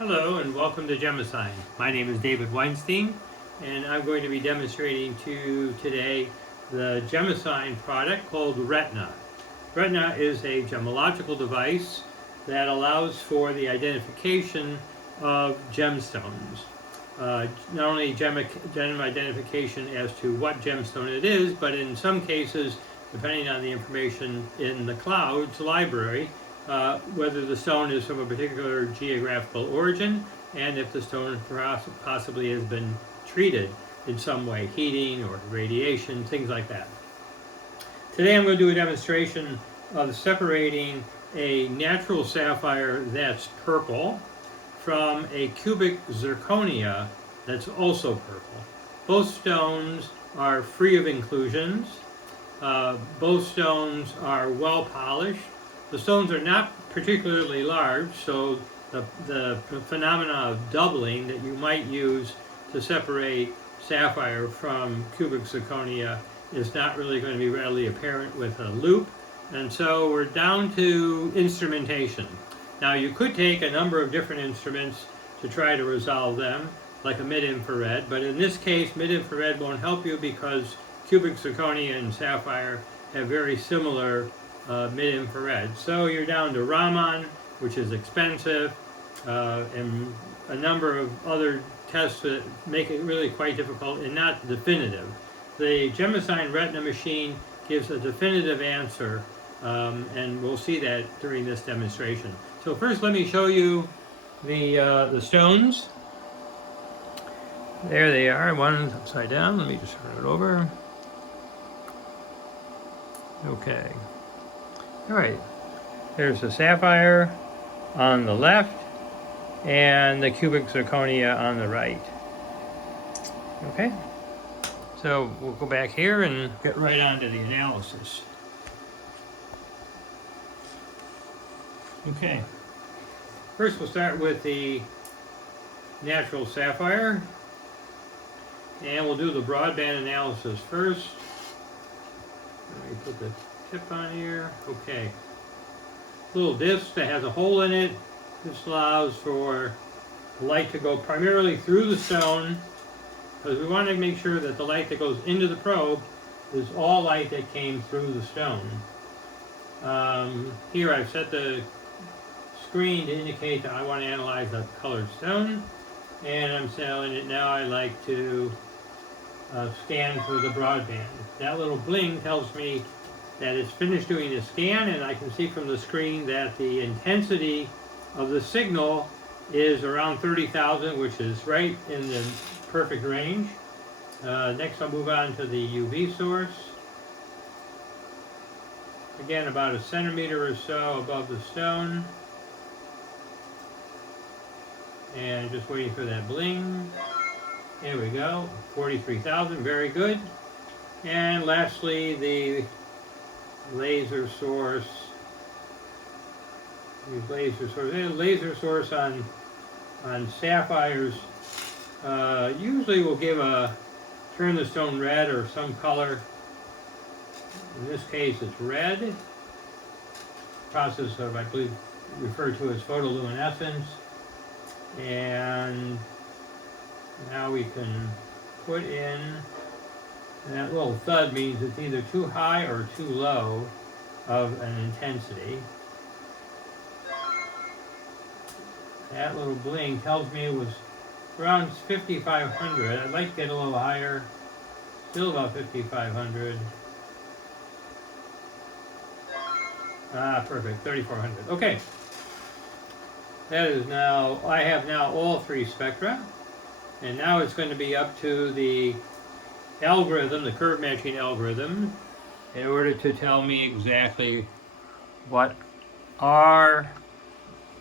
Hello and welcome to GEMASIGN. My name is David Weinstein and I'm going to be demonstrating to you today the GEMASIGN product called Retina. Retina is a gemological device that allows for the identification of gemstones. Not only gem identification as to what gemstone it is, but in some cases, depending on the information in the cloud's library, whether the stone is from a particular geographical origin and if the stone possibly has been treated in some way, heating or radiation, things like that. Today I'm going to do a demonstration of separating a natural sapphire that's purple from a cubic zirconia that's also purple. Both stones are free of inclusions. Both stones are well polished. The stones are not particularly large, so the phenomena of doubling that you might use to separate sapphire from cubic zirconia is not really going to be readily apparent with a loupe. And so we're down to instrumentation. Now you could take a number of different instruments to try to resolve them, like a mid-infrared, but in this case mid-infrared won't help you because cubic zirconia and sapphire have very similar mid-infrared. So you're down to Raman, which is expensive, and a number of other tests that make it really quite difficult and not definitive. The GEMASIGN Retina machine gives a definitive answer, and we'll see that during this demonstration. So first let me show you the stones. There they are, one's upside down. Let me just turn it over. Okay. All right, there's the sapphire on the left and the cubic zirconia on the right. Okay, so we'll go back here and get right on to the analysis. Okay, first we'll start with the natural sapphire and we'll do the broadband analysis first. Let me put the tip on here. Okay. Little disc that has a hole in it. This allows for light to go primarily through the stone, because we want to make sure that the light that goes into the probe is all light that came through the stone. Here I've set the screen to indicate that I want to analyze a colored stone, and I'm telling it now I like to scan through the broadband. That little bling tells me that it's finished doing the scan, and I can see from the screen that the intensity of the signal is around 30,000, which is right in the perfect range. Next I'll move on to the UV source. Again, about a centimeter or so above the stone. And just waiting for that bling. There we go, 43,000, very good. And lastly, the laser source. Laser source on sapphires usually will give turn the stone red or some color. In this case, it's red. Process of, I believe, referred to as photoluminescence. And now we can put in, and that little thud means it's either too high or too low of an intensity. That little bling tells me it was around 5,500. I'd like to get a little higher. Still about 5,500. Ah, perfect, 3,400. Okay. That is now, I have now all three spectra. And now it's going to be up to the algorithm, the curve matching algorithm, in order to tell me exactly what are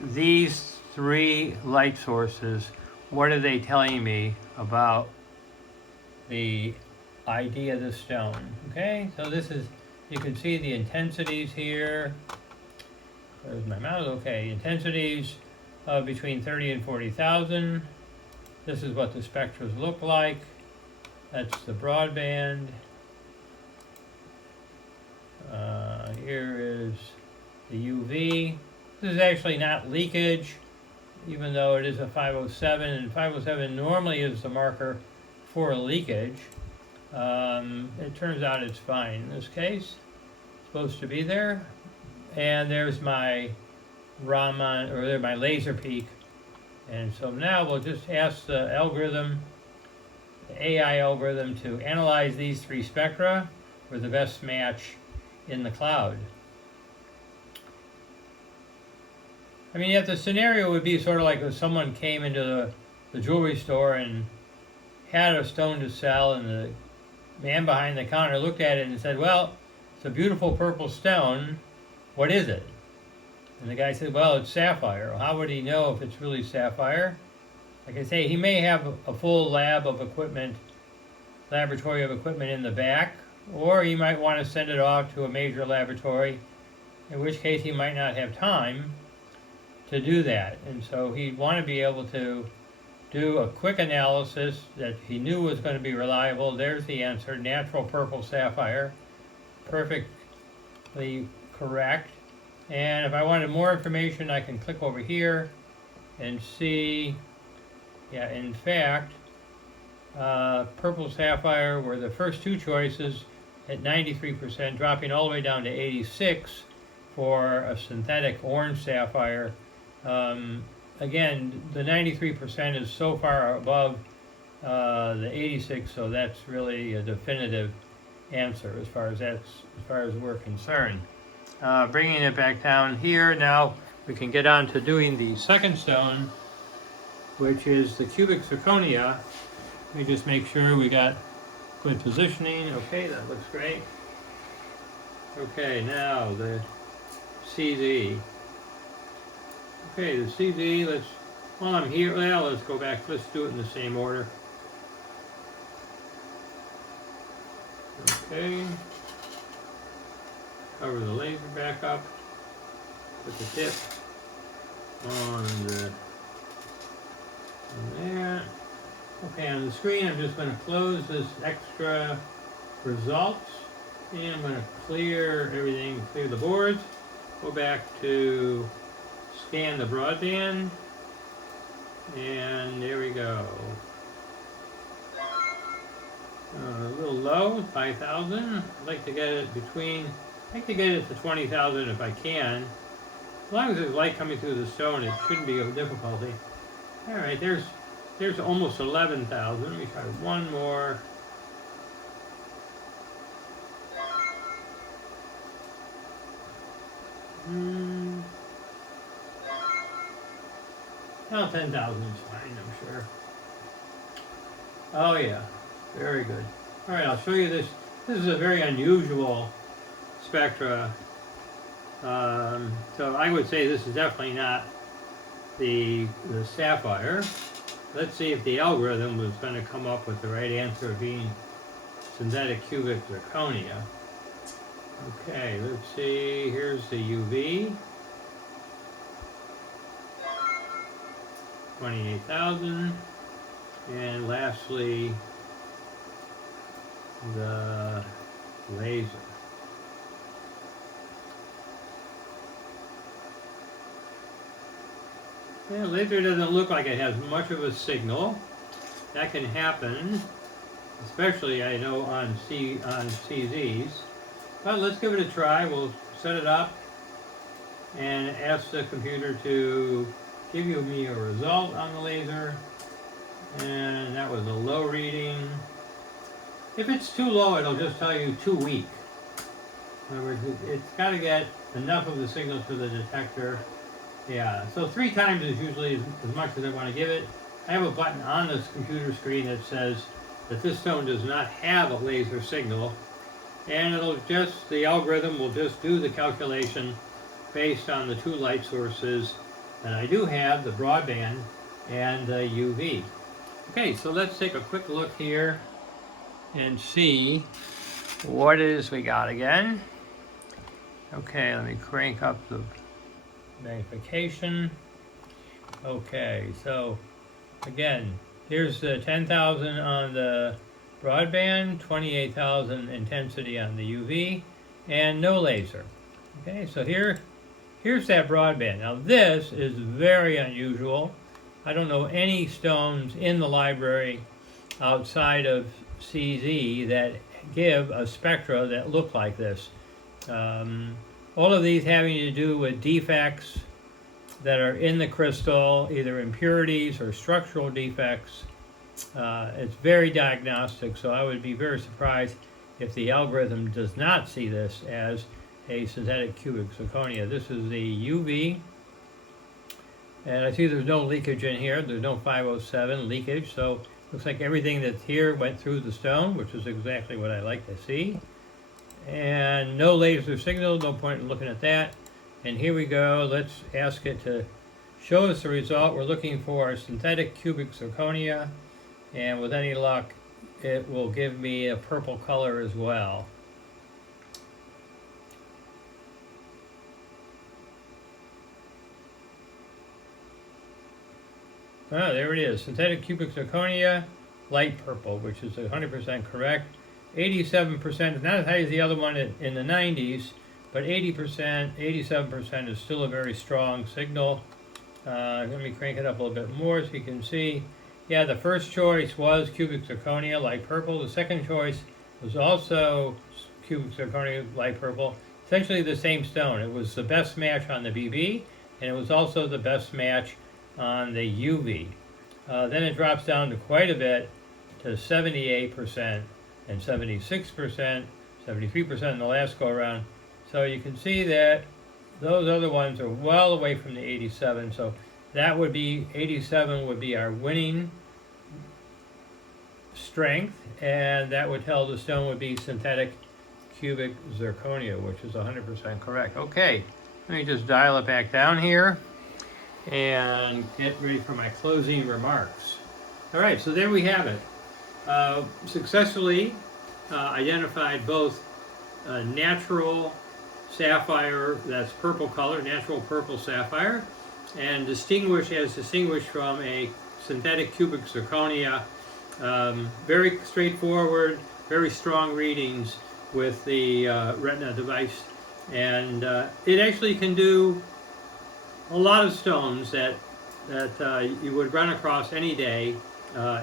these three light sources. What are they telling me about the idea of the stone? Okay, so this is, you can see the intensities here. There's my mouse. Okay, intensities of between 30 and 40,000. This is what the spectras look like. That's the broadband. Here is the UV. This is actually not leakage. even though it is a 507, and 507 normally is the marker for leakage. It turns out it's fine in this case. It's supposed to be there. And there's my Raman, or there's my laser peak. And so now we'll just ask the algorithm, the AI algorithm, to analyze these three spectra for the best match in the cloud. I mean, if the scenario would be sort of like if someone came into the jewelry store and had a stone to sell, and the man behind the counter looked at it and said, well, it's a beautiful purple stone, what is it? And the guy said, well, it's sapphire. Well, how would he know if it's really sapphire? Like I say, he may have a full laboratory of equipment in the back, or he might want to send it off to a major laboratory, in which case he might not have time to do that. And so he'd want to be able to do a quick analysis that he knew was going to be reliable. There's the answer, natural purple sapphire, perfectly correct. And if I wanted more information, I can click over here and see, yeah, in fact, purple sapphire were the first two choices at 93%, dropping all the way down to 86 for a synthetic orange sapphire. Again, the 93% is so far above the 86, so that's really a definitive answer as far as we're concerned. Bringing it back down here, now we can get on to doing the second stone, which is the cubic zirconia. Let me just make sure we got good positioning. Okay, that looks great. Okay, now the CZ. Okay, the CZ, while I'm here, well, let's go back, let's do it in the same order. Okay. Cover the laser back up. Put the tip on there. Okay, on the screen, I'm just going to close this extra results, and I'm going to clear everything, clear the boards, go back to scan the broadband, and there we go. A little low, 5,000. I'd like to get it to 20,000 if I can. As long as there's light coming through the stone, it shouldn't be of difficulty. All right, there's almost 11,000. Let me try one more. Well, 10,000 is fine, I'm sure. Oh yeah, very good. All right, I'll show you this. This is a very unusual spectra. So I would say this is definitely not the sapphire. Let's see if the algorithm was going to come up with the right answer of being synthetic cubic zirconia. Okay, let's see. Here's the UV. 28,000. And lastly, the laser. Yeah, laser doesn't look like it has much of a signal. That can happen, especially I know on CZs. But let's give it a try. We'll set it up and ask the computer to give me a result on the laser. And that was a low reading. If it's too low, it'll just tell you too weak. In other words, it's got to get enough of the signal to the detector. Yeah, so 3 times is usually as much as I want to give it. I have a button on this computer screen that says that this stone does not have a laser signal. And the algorithm will just do the calculation based on the 2 light sources that I do have, the broadband and the UV. Okay, so let's take a quick look here and see what it is we got again. Okay, let me crank up the magnification. Okay, so again, here's the 10,000 on the broadband, 28,000 intensity on the UV, and no laser. Okay, so here's here's that broadband. Now this is very unusual. I don't know any stones in the library outside of CZ that give a spectra that look like this. All of these having to do with defects that are in the crystal, either impurities or structural defects. It's very diagnostic, so I would be very surprised if the algorithm does not see this as a synthetic cubic zirconia. This is the UV, and I see there's no leakage in here. There's no 507 leakage, so looks like everything that's here went through the stone, which is exactly what I like to see. And no laser signal, no point in looking at that. And here we go. Let's ask it to show us the result. We're looking for synthetic cubic zirconia, and with any luck, it will give me a purple color as well. Ah, there it is. Synthetic cubic zirconia, light purple, which is 100% correct. 87%, not as high as the other one in the 90s, but 80%, 87% is still a very strong signal. Let me crank it up a little bit more so you can see. Yeah, the first choice was cubic zirconia, light purple. The second choice was also cubic zirconia, light purple. Essentially the same stone. It was the best match on the BB, and it was also the best match on the UV. Then it drops down to quite a bit, to 78% and 76%, 73% in the last go around. So you can see that those other ones are well away from the 87. So that would be, 87 would be our winning strength, and that would tell the stone would be synthetic cubic zirconia, which is 100% correct. Okay, let me just dial it back down here and get ready for my closing remarks. All right, so there we have it. Successfully identified both natural sapphire, that's purple color, natural purple sapphire, and distinguished from a synthetic cubic zirconia. Very straightforward, very strong readings with the retina device, and it actually can do a lot of stones that you would run across any day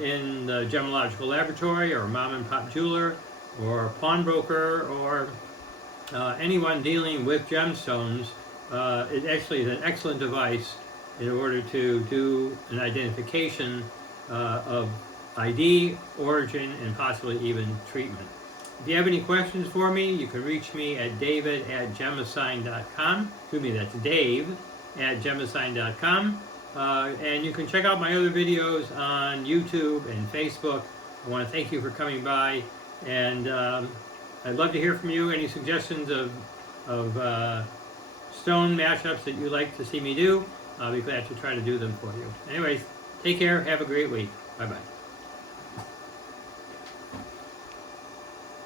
in the gemological laboratory, or mom and pop jeweler, or pawnbroker, or anyone dealing with gemstones. It actually is an excellent device in order to do an identification of ID, origin, and possibly even treatment. If you have any questions for me, you can reach me at david@gemasign.com. Excuse me, that's dave@gemasign.com. And you can check out my other videos on YouTube and Facebook. I want to thank you for coming by, and I'd love to hear from you. Any suggestions of stone mashups that you'd like to see me do, I'll be glad to try to do them for you. Anyways, take care. Have a great week. Bye-bye.